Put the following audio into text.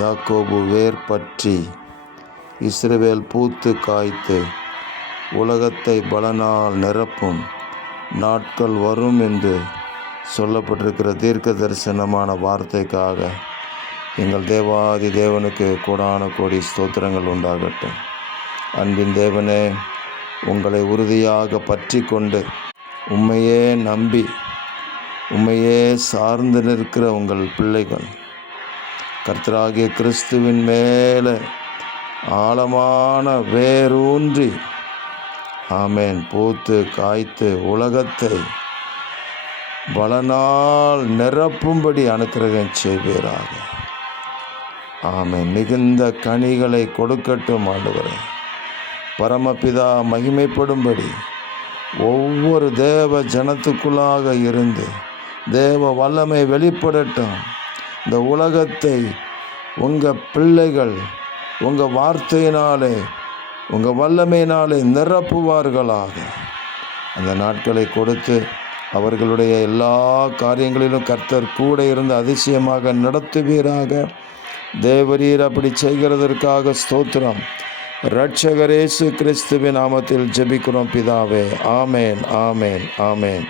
யாக்கோபு வேர் பற்றி இஸ்ரவேல் பூத்து காய்த்து உலகத்தை பலனால் நிரப்பும் நாட்கள் வரும் என்று சொல்லப்பட்டிருக்கிற தீர்க்க தரிசனமான வார்த்தைக்காக எங்கள் தேவாதி தேவனுக்கு கோடான கோடி ஸ்தோத்திரங்கள் உண்டாகட்டும். அன்பின் தேவனே, உங்களை உறுதியாக பற்றி கொண்டு உம்மையே நம்பி உம்மையே சார்ந்து நிற்கிற உங்கள் பிள்ளைகள் கர்த்தராகிய கிறிஸ்துவின் மேலே ஆழமான வேரூன்றி ஆமேன் பூத்து காய்த்து உலகத்தை பலனால் நிரப்பும்படி அனுக்கிரகம் செய்வீராக. ஆமேன். மிகுந்த கனிகளை கொடுக்கட்டும் ஆண்டவரே. பரமபிதா மகிமைப்படும்படி ஒவ்வொரு தேவ ஜனத்துக்குள்ளாக இருந்து தேவ வல்லமை வெளிப்படட்டும். இந்த உலகத்தை உங்கள் பிள்ளைகள் உங்கள் வார்த்தையினாலே உங்கள் வல்லமையினாலே நிரப்புவார்களாக. அந்த நாட்களை கொடுத்து அவர்களுடைய எல்லா காரியங்களிலும் கர்த்தர் கூட இருந்து அதிசயமாக நடத்துவீராக. தேவரீர் அப்படி செய்கிறதற்காக ஸ்தோத்திரம். இரட்சகர் இயேசு கிறிஸ்துவின் நாமத்தில் ஜெபிக்கிறோம் பிதாவே. ஆமேன், ஆமேன், ஆமேன்.